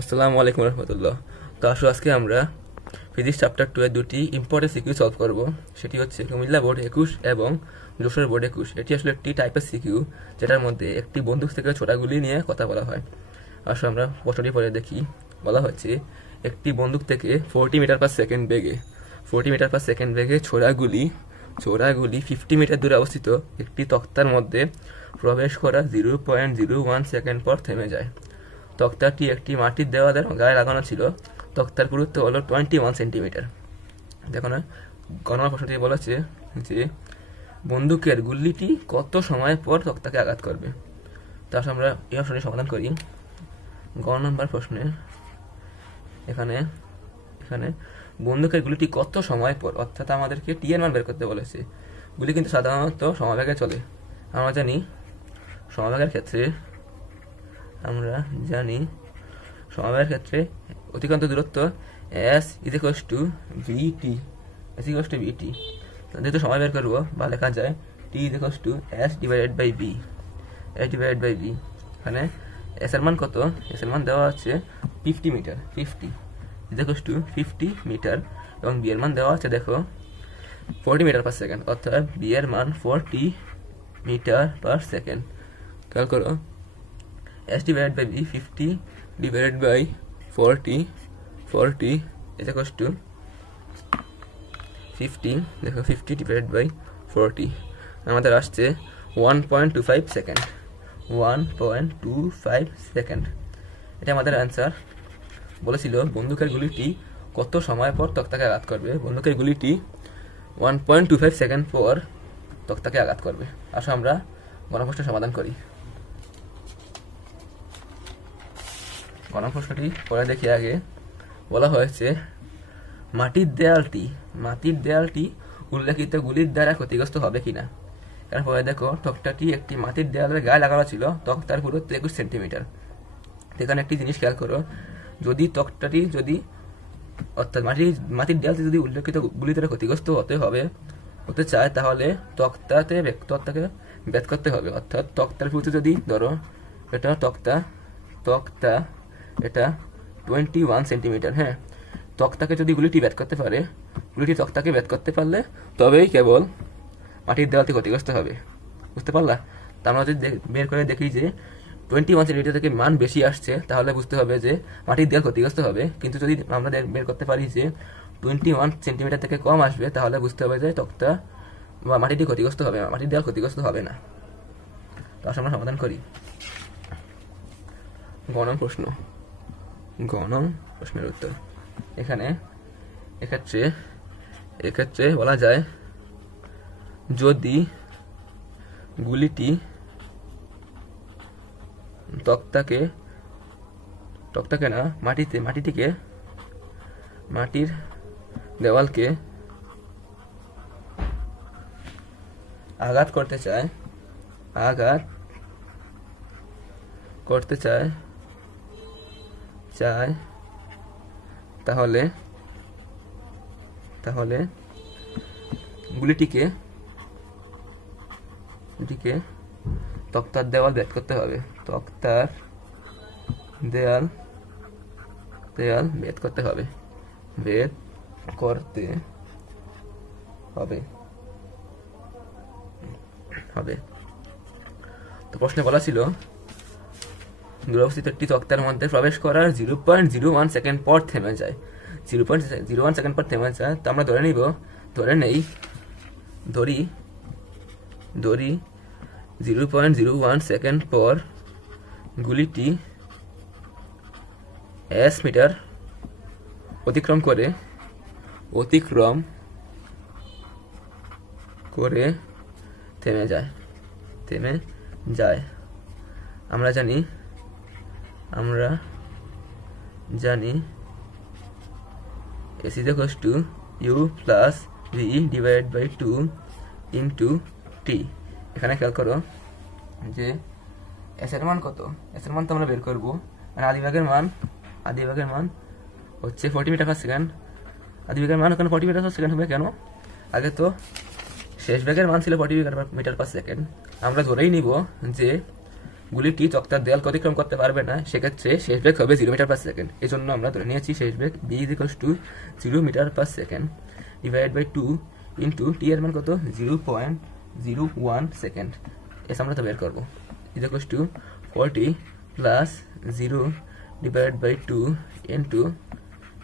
আসসালামু আলাইকুম রহমতুল্লাহ। তো আসো আজকে আমরা ফিজিক্স চ্যাপ্টার 2 এর দুটি ইম্পর্টেন্ট সিকিউ সলভ করব। সেটি হচ্ছে কুমিল্লা বোর্ড 21 এবং যশোর বোর্ড 21। এটি আসলে একটি টাইপের সিকিউ যেটার মধ্যে একটি বন্দুক থেকে ছোটাগুলি নিয়ে কথা বলা হয়। আসো আমরা প্রশ্নটি পরে দেখি। বলা হচ্ছে একটি বন্দুক থেকে 40 মিটার পার সেকেন্ড বেগে ছোড়াগুলি 50 মিটার দূরে অবস্থিত একটি তক্তার মধ্যে প্রবেশ করা 0.01 সেকেন্ড পর থেমে যায়। তক্তাটি একটি মাটির দেওয়ালের গায়ে লাগানো ছিল। তক্তার পুরুত্ব হলো 21 সেন্টিমিটার। দেখো না, গণনা প্রশ্নটি বলেছে যে বন্দুকের গুল্লিটি কত সময় পর তক্তাকে আঘাত করবে। তার আমরা এই অপশনটি সমাধান করি। গ নম্বর প্রশ্নে এখানে এখানে বন্দুকের গুলিটি কত সময় পর, অর্থাৎ আমাদেরকে টি এর মান বের করতে বলেছে। গুলি কিন্তু সাধারণত সমবেগে চলে। আমরা জানি সমবেগের ক্ষেত্রে অতিক্রান্ত দূরত্ব s = vt। যেহেতু সময় বের করবো বা লেখা যায় t = s/v। এখানে s এর মান কত? s এর মান দেওয়া আছে 50 মিটার, 50 মিটার, এবং b এর মান দেওয়া আছে দেখো 40 মিটার পার সেকেন্ড, অর্থাৎ b এর মান 40 মিটার পার সেকেন্ড। খেয়াল করো, s/v 50 divided by 40 50, দেখো 50 divided by 40 আমাদের আসছে 1.25 সেকেন্ড। 1.25 সেকেন্ড, এটা আমাদের অ্যান্সার। বলেছিল বন্দুকের গুলিটি কত সময় পর তক্তাকে আঘাত করবে। বন্দুকের গুলিটি 1.25 সেকেন্ড পর তক্তাকে আঘাত করবে। আসো আমরা গণপ্রশ্নের সমাধান করি। গণপ্রশ্নটি পরে দেখি। আগে বলা হয়েছে মাটির দেয়ালটি উল্লেখিত গুলির দ্বারা ক্ষতিগ্রস্ত হবে কিনা। কারণ পরে দেখো তক্তাটি একটি মাটির দেয়ালের গায়ে লাগানো ছিল। তক্তার পুরুত্ব 21 সেন্টিমিটার। এখানে একটি জিনিস খেয়াল করো, যদি তক্তাটি অর্থাৎ মাটির দেয়ালটি যদি উল্লেখিত গুলি দ্বারা ক্ষতিগ্রস্ত হতে চায়, তাহলে তক্তাকে ভেদ করতে হবে। অর্থাৎ তক্তার পুরুত্ব যদি ধরো এটা তক্তা এটা 21 সেন্টিমিটার, হ্যাঁ, তক্তাকে যদি গুলিটি তক্তাকে ভেদ করতে পারলে তবেই কেবল মাটির দেওয়ালটি ক্ষতিগ্রস্ত হবে। বুঝতে পারলা? তা আমরা যদি বের করে দেখি যে 21 সেন্টিমিটার থেকে মান বেশি আসছে, তাহলে বুঝতে হবে যে মাটির দেওয়াল ক্ষতিগ্রস্ত হবে। কিন্তু যদি আমরা বের করতে পারি যে 21 সেন্টিমিটার থেকে কম আসবে, তাহলে বুঝতে হবে যে তক্তা বা মাটির দেওয়াল ক্ষতিগ্রস্ত হবে না। তো আসলে আমরা সমাধান করি। গণন প্রশ্নের উত্তর। এক্ষেত্রে বলা যায় যদি গুলিটি তক্তাকে না মাটির দেওয়ালকে আঘাত করতে চায় তাহলে গুলিটিকে তক্তার দেওয়াল ভেদ করতে হবে। ভেদ করতে হবে। তো প্রশ্নে বলা ছিল দূরে অবস্থিত একটি তক্তার মধ্যে প্রবেশ করার 0.01 সেকেন্ড পর থেমে যায়। 0.01 সেকেন্ড পর থেমে যায়। তো আমরা ধরি 0.01 সেকেন্ড পর গুলিটি s মিটার অতিক্রম করে থেমে যায়। আমরা জানি s = u plus v divided by 2 into t। এখানে খেয়াল করো যে s এর মান কত। s এর মান তো আমরা বের করবো। মানে আদিভাগের মান হচ্ছে 40 মিটার পার সেকেন্ড। আদিভাগের মান ওখানে 40 মিটার পার সেকেন্ড হবে কেন? আগে তো শেষ ভাগের মান ছিল 40 মিটার পার সেকেন্ড। আমরা ধরেই নিব যে গুলিটি তক্তার দেয়াল অতিক্রম করতে পারবে না, সেক্ষেত্রে শেষ বেগ হবে 0 মিটার পার সেকেন্ড। এই জন্য আমরা ধরে নিয়েছি শেষ বেগ b = 0 metre per second divide by 2 into T এর মান কত 0.01 সেকেন্ড। এসে আমরা তো বের করবো = 40 plus 0 divide by 2 into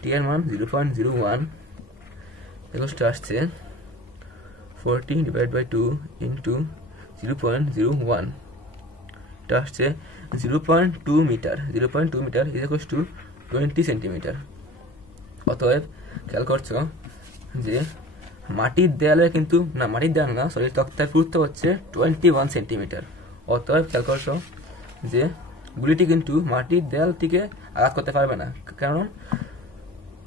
T এর মান 0.01 আসছে 40 ডিভাইড বাই 2 ইন্টু 0.01 এটা আসছে 0.2 মিটার। 0.2 metre = 20 centimetre. অতএব খেয়াল করছো যে মাটির দেয়ালে কিন্তু না, মাটির দেয়াল না, সরি, তক্তার পুরুত্ব হচ্ছে 21 সেন্টিমিটার। অতএব খেয়াল করছো যে গুলিটি কিন্তু মাটির দেয়ালটিকে আঘাত করতে পারবে না, কারণ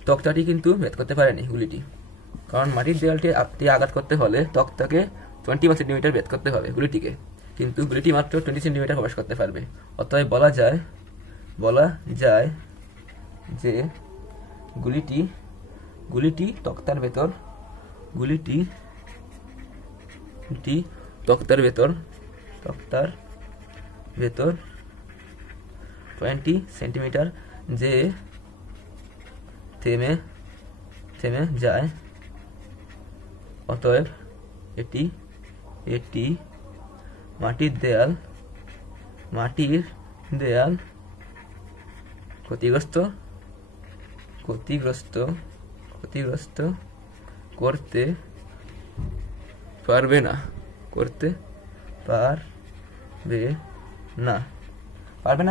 তক্তাটি কিন্তু ভেদ করতে পারেনি গুলিটি। কারণ মাটির দেয়ালটি আঘাত করতে হলে তক্তাকে 21 সেন্টিমিটার ভেদ করতে হবে গুলিটিকে, কিন্তু গুলিটি মাত্র 20 সেন্টিমিটার প্রবেশ করতে পারবে। অতএব বলা যায় যে গুলিটি তক্তার ভেতর 20 সেন্টিমিটার যে থেমে যায়। অতএব এটি মাটির দেয়াল ক্ষতিগ্রস্ত করতে পারবে না।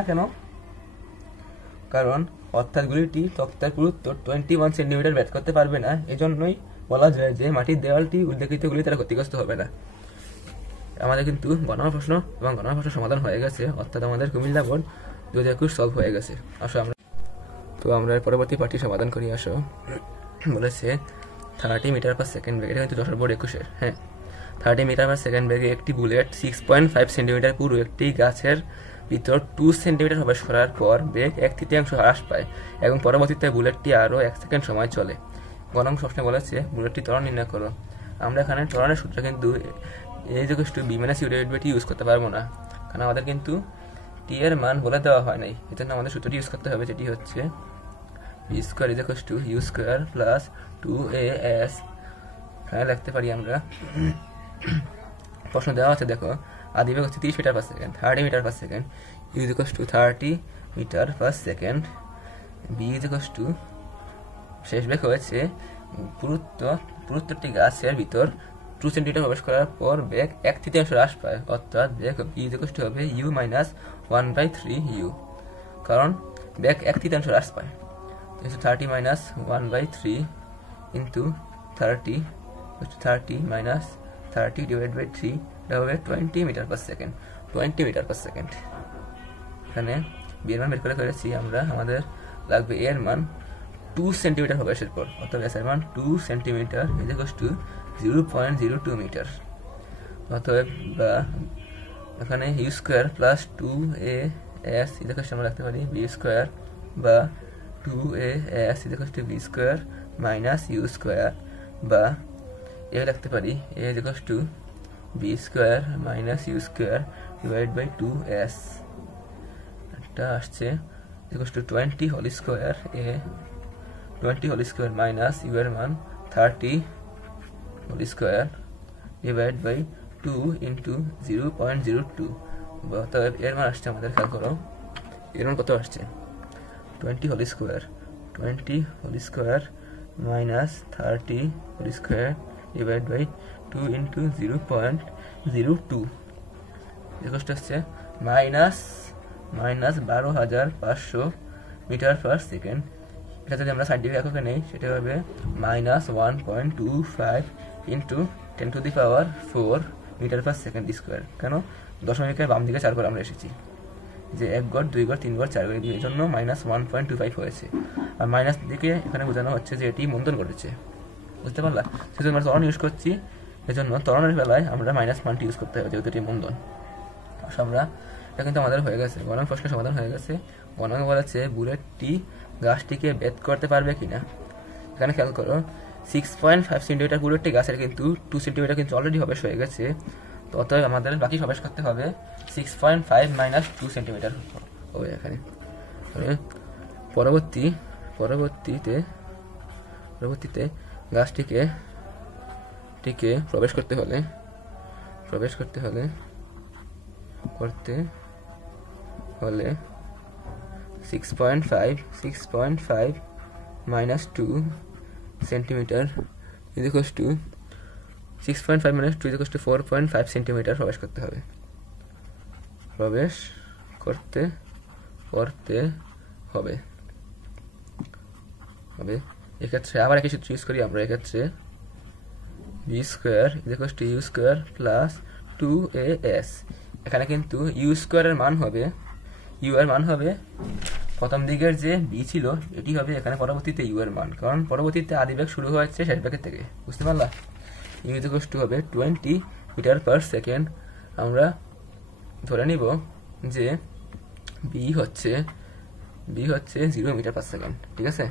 কেন? কারণ অর্থাৎ গুলিটি তক্তার পুরুত্ব 21 সেন্টিমিটার ভেদ করতে পারবে না। এজন্যই বলা যায় যে মাটির দেওয়ালটি উল্লেখিত গুলি তারা ক্ষতিগ্রস্ত হবে না। আমাদের কিন্তু গণনা প্রশ্ন এবং গণনা প্রশ্ন সমাধান হয়ে গেছে, অর্থাৎ আমাদের কুমিল্লা বোর্ড 2021 সলভ হয়ে গেছে। আমরা পরবর্তী পার্টি সমাধান করি। বলেছে 30 মিটার পার সেকেন্ড বেগে, এটা কিন্তু যশোর বোর্ড 21-এর। হ্যাঁ, 30 মিটার পার সেকেন্ড বেগে একটি বুলেট 6.5 সেন্টিমিটার পুরো একটি গাছের ভিতর 2 সেন্টিমিটার প্রবেশ করার পর বেগ 1/3 হ্রাস পায় এবং পরবর্তীতে বুলেটটি আরও 1 সেকেন্ড সময় চলে। গণনা প্রশ্নে বলেছে বুলেটটি ত্বরণ নির্ণয় করো। আমরা এখানে ত্বরণের সূত্র কিন্তু a = b - u/t ইউজ করতে পারবো না, কারণ আমাদের কিন্তু টি এর মান বলে দেওয়া হয় নাই। এজন্য আমাদের সূত্রটি ইউজ করতে হবে, যেটি হচ্ছে b² = u² প্লাস 2as। এখানে লিখতে পারি আমরা, প্রশ্ন দেওয়া আছে, দেখো আদি বেগ হচ্ছে 30 metre per second, 30 metre per second, u = 30 metre per second, b শেষ বেগ হয়েছে পুরুত্বটি গাছের ভিতর 2 সেন্টিমিটার প্রবেশ করার পর বেগ 1/3 হ্রাস পায়, অর্থাৎ বেগ b হবে u - 1/3u, কারণ বেগ 1/3 হ্রাস পায়। 30 - 1/3 ইন্টু 30 - 30 ডিভাইড বাই 3, এটা হবে 20 metre per second. 20 metre per second. এখানে বি এর মান বের করে ফেলেছি আমরা। আমাদের লাগবে এর মান 2 সেন্টিমিটার প্রবেশের পর, অর্থাৎ এর মান 2 সেন্টিমিটার = 0.02 মিটার। অতএব এখানে u² প্লাস 2as আমরা রাখতে পারি b² বা 2as = b² মাইনাস u² বা এ রাখতে পারি a = b² minus u² divide by 2s। এটা আসছে = 20 whole square, a 20 whole square minus u এর মান 30 whole square divide by 2 into 0.02। অতএব এর মান আসছে, আমাদের খেয়াল করো এর মান কত আসছে, 20 whole square minus 30 whole square divide by 2 into 0.02 আসছে মাইনাস 12,500 মিটার পার সেকেন্ড। এটা যদি আমরা সাইন্টিফিক এককে নেই, সেটা হবে -1.25 into 10⁴ metre per second square. কেন? দশমিকের বাম দিকে 4 করে আমরা এসেছি, যে 1 গড় 2 গড় 3 গড় 4 গড়, এই জন্য -1.25 হয়েছে। আর মাইনাস দিকে এখানে বোঝানো হচ্ছে যে এটি মন্দন ঘটেছে, বুঝতে পারলা? সেজন্য আমরা ত্বরণ ইউজ করছি, এজন্য ত্বরণের বেলায় আমরা -1টি ইউজ করতে হবে, যেহেতু এটি মন্দন। আমরা এটা কিন্তু আমাদের হয়ে গেছে, গণন প্রশ্নের সমাধান হয়ে গেছে। গণন বলেছে বুলেটটি গাছটিকে ভেদ করতে পারবে কিনা। এখানে খেয়াল করো 6.5 সেন্টিমিটার বুলেটটি গাছের কিন্তু 2 সেন্টিমিটার কিন্তু অলরেডি প্রবেশ হয়ে গেছে। তো অতএব আমাদের বাকি প্রবেশ করতে হবে 6.5 মাইনাস 2 সেন্টিমিটার হবে এখানে। পরবর্তীতে গাছটিকে প্রবেশ করতে হলে 6.5 minus 2 centimetre equals to 6.5 minus 2 equals to 4.5 centimetre প্রবেশ করতে হবে। এক্ষেত্রে আবার একই সূত্র ইউজ করি আমরা। এক্ষেত্রে b square equals to u square plus 2as। এখানে কিন্তু ইউ স্কোয়ারের মান হবে প্রথম দিকের যে b ছিল এটি হবে এখানে পরবর্তীতে u এর মান, কারণ পরবর্তীতে আদি বেগ শুরু হয়েছে শেষ বেগের থেকে, বুঝতে পারলা? u ইকুয়ালস টু হবে 20 মিটার পার সেকেন্ড। আমরা ধরে নিব যে b হচ্ছে 0 মিটার পার সেকেন্ড, ঠিক আছে?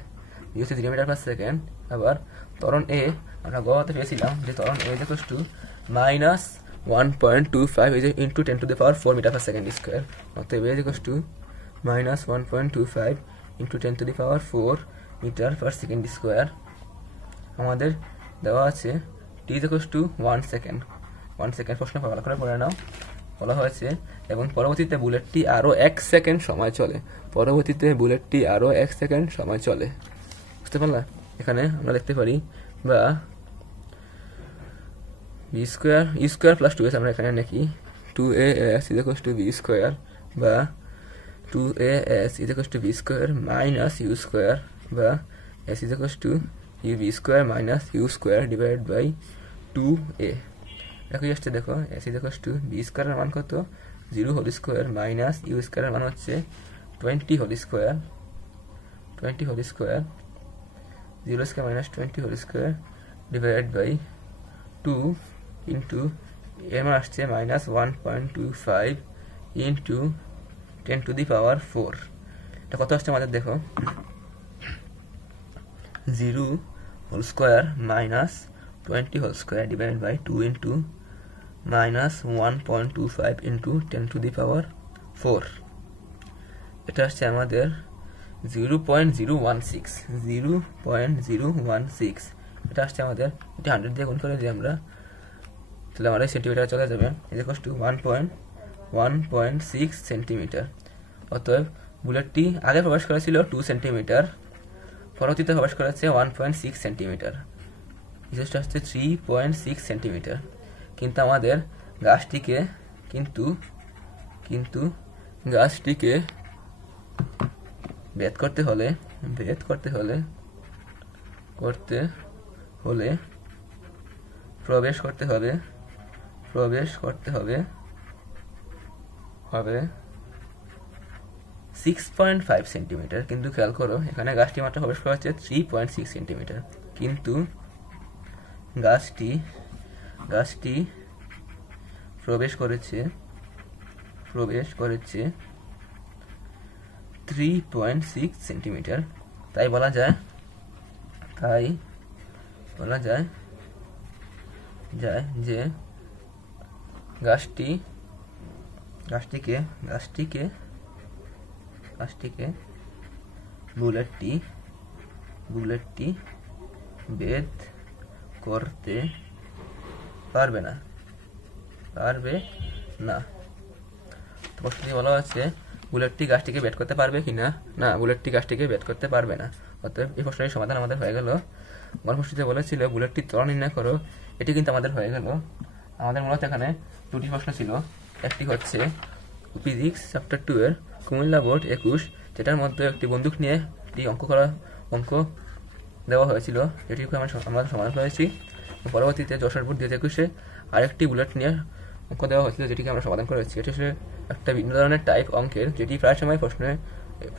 b হচ্ছে 0 মিটার পার সেকেন্ড। আবার ত্বরণ a আমরা গতে পেয়েছিলাম যে ত্বরণ a equals to minus 1.25 into 10 to the power 4 metre per second square. অতএব a equals to minus 1.25 into 10 to the power 4 metre per second square. আমাদের দেওয়া আছে t ইকুয়ালস টু 1 সেকেন্ড। প্রশ্ন ভালো করে পড়ে নাও। বলা হয়েছে এবং পরবর্তীতে বুলেটটি আরও 1 সেকেন্ড সময় চলে। বুঝতে পারলা? এখানে আমরা লিখতে পারি বা b square u square plus 2s আমরা এখানে নাকি 2as equals to b square বা 2as equals to b square minus u square বা s equals to u b square minus u square divide by 2a। একই আসছে দেখো, s equals to B স্কোয়ারের মান কত 0 হোল স্কোয়ার মাইনাস ইউ স্কোয়ারের মান হচ্ছে 20 whole square 0 square minus 20 whole square divide by 2 into এর মান আসছে minus 1.25 into 10 to the power 4। এটা কত আসছে আমাদের দেখো, 0 whole square minus 20 whole square divide by 2 into minus 1.25 into 10 to the power 4। এটা আসছে আমাদের 0.016। এটা আসছে আমাদের, এটা 100 দিয়ে গুণ করে দিই আমরা, তাহলে আমাদের সেন্টিমিটার চলে যাবে ইকুয়ালস টু 1.6 সেন্টিমিটার। অতএব বুলেটটি আগে প্রবেশ করেছিল 2 সেন্টিমিটার, পরবর্তীতে প্রবেশ করেছে 1.6 সেন্টিমিটার, ইকুয়ালস টু আসছে 3.6 সেন্টিমিটার। কিন্তু আমাদের গাছটিকে ভেদ করতে হলে প্রবেশ করতে হবে 6.5 সেন্টিমিটার। কিন্তু খেয়াল করো এখানে গাছটি মাত্র প্রবেশ করা হচ্ছে 3.6 সেন্টিমিটার, কিন্তু গাছটি প্রবেশ করেছে 3.6 সেন্টিমিটার। তাই বলা যায় যে গাছটিকে বুলেটটি ভেদ করতে পারবে না। তো প্রশ্নটি বলা হচ্ছে বুলেটটি গাছটিকে ভেদ করতে পারবে কিনা? না, বুলেটটি গাছটিকে ভেদ করতে পারবে না। অতএব এই প্রশ্নের সমাধান আমাদের হয়ে গেল। গল্পটিতে বলেছিল বুলেটটি ত্বরণ নির্ণয় করো, এটি কিন্তু আমাদের হয়ে গেল। আমাদের মূলত এখানে দুটি প্রশ্ন ছিল। একটি হচ্ছে ফিজিক্স চ্যাপ্টার 2 এর কুমিল্লা বোর্ড 21, যেটার মধ্যে একটি বন্দুক নিয়ে একটি অঙ্ক দেওয়া হয়েছিল, এটিকে আমরা সমাধান করেছি। পরবর্তীতে যশোর বোর্ড 2021-এ আরেকটি বুলেট নিয়ে অঙ্ক দেওয়া হয়েছিল, যেটিকে আমরা সমাধান করেছি। এটি আসলে একটা ভিন্ন ধরনের টাইপ অঙ্কের, যেটি প্রায় সময়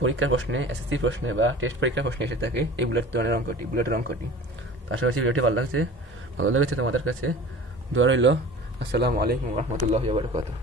পরীক্ষার প্রশ্নে, এসএসসি প্রশ্নে বা টেস্ট পরীক্ষার প্রশ্নে এসে থাকে এই বুলেটের অঙ্কটি। আশা করছি ভিডিওটি ভালো লেগেছে তোমাদের কাছে। দোয়া রইল। আসসালামু আলাইকুম ওয়া রাহমাতুল্লাহি ওয়া বারাকাতুহু।